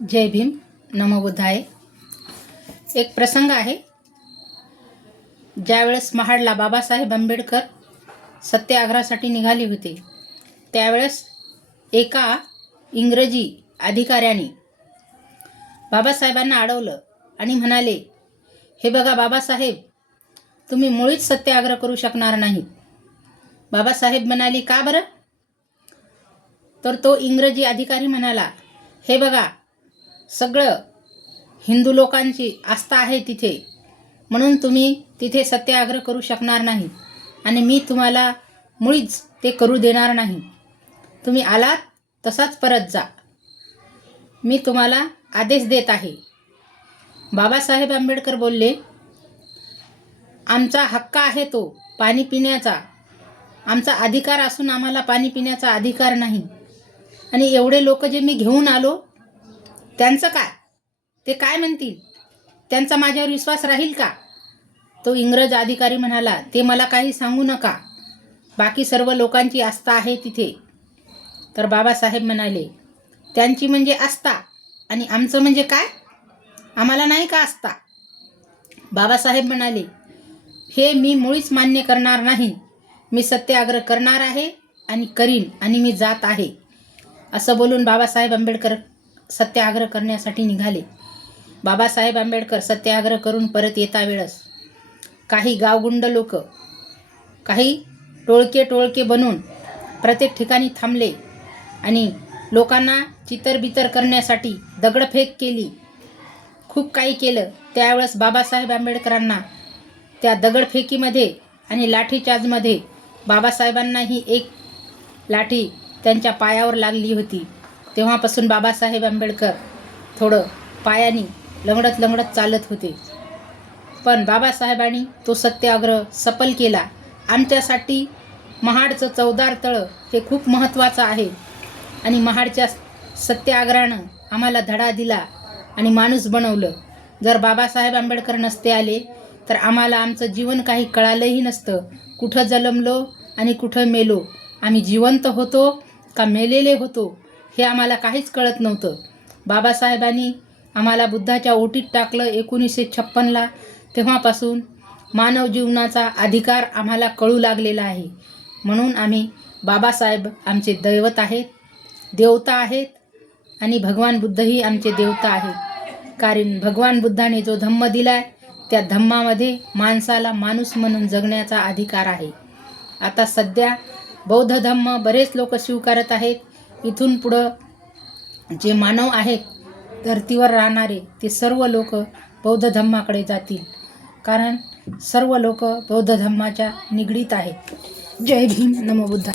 जय भीम. नमो बुद्धाय. एक प्रसंग आहे. ज्यावेळेस महाडला बाबासाहेब आंबेडकर सत्याग्रहासाठी निघाले होते त्यावेळेस एका इंग्रजी अधिकाऱ्याने बाबासाहेबांना अडवलं आणि म्हणाले हे बघा बाबासाहेब तुम्ही मुळीच सत्याग्रह करू शकणार नाही. बाबासाहेब म्हणाले का बरं? तर तो इंग्रजी अधिकारी म्हणाला हे बघा सगळं हिंदू लोकांची आस्था आहे तिथे. म्हणून तुम्ही तिथे सत्याग्रह करू शकणार नाही. आणि मी तुम्हाला मुळीच ते करू देणार नाही. तुम्ही आलात तसाच परत जा. मी तुम्हाला आदेश देत आहे. बाबासाहेब आंबेडकर बोलले आमचा हक्क आहे तो पाणी पिण्याचा. आमचा अधिकार असून आम्हाला पाणी पिण्याचा अधिकार नाही. आणि एवढे लोक जे मी घेऊन आलो त्यांचं काय? ते काय म्हणतील? त्यांचा माझ्यावर विश्वास राहील का? तो इंग्रज अधिकारी म्हणाला ते मला काही सांगू नका. बाकी सर्व लोकांची आस्था आहे तिथे. तर बाबासाहेब म्हणाले त्यांची म्हणजे आस्था? आणि आमचं म्हणजे काय? आम्हाला नाही का आस्था? बाबासाहेब म्हणाले हे मी मुळीच मान्य करणार नाही. मी सत्याग्रह करणार आहे आणि करीन आणि मी जात आहे. असं बोलून बाबासाहेब आंबेडकर सत्याग्रह करण्यासाठी निघाले. बाबासाहेब आंबेडकर सत्याग्रह करून परत येता वेळस. काही गावगुंड लोक काही टोळके टोळके बनून प्रत्येक ठिकाणी थांबले आणि लोकांना चितरबितर करण्यासाठी दगडफेक केली. खूप काही केलं. त्यावेळेस बाबासाहेब आंबेडकरांना त्या दगडफेकीमध्ये आणि लाठीचार्जमध्ये बाबासाहेबांनाही एक लाठी त्यांच्या पायावर लागली होती. तेव्हापासून बाबासाहेब आंबेडकर थोडं पायानी लंगडत लंगडत चालत होते. पण बाबासाहेबांनी तो सत्याग्रह सफल केला. आमच्यासाठी महाडचं चौदार तळं हे खूप महत्त्वाचं आहे. आणि महाडच्या सत्याग्रहानं आम्हाला धडा दिला आणि माणूस बनवलं. जर बाबासाहेब आंबेडकर नसते आले तर आम्हाला आमचं जीवन काही कळालंही नसतं. कुठं जन्मलो आणि कुठं मेलो. आम्ही जिवंत होतो का मेलेले होतो? हे आम्हाला काहीच कळत नव्हतं. बाबासाहेबांनी आम्हाला बुद्धाच्या ओटीत टाकलं एकोणीसशे छप्पनला. तेव्हापासून मानव जीवनाचा अधिकार आम्हाला कळू लागलेला आहे. म्हणून आम्ही बाबासाहेब आमचे दैवत आहेत देवता आहेत आणि भगवान बुद्धही आमचे देवता आहेत. कारण भगवान बुद्धाने जो धम्म दिलाय त्या धम्मामध्ये माणसाला माणूस म्हणून जगण्याचा अधिकार आहे. आता सध्या बौद्ध धम्म बरेच लोक स्वीकारत आहेत. इथून पुढं जे मानव आहेत धर्तीवर राहणारे ते सर्व लोक बौद्ध धम्माकडे जातील. कारण सर्व लोक बौद्ध धम्माच्या निगडीत आहेत. जय भीम नमो बुद्धा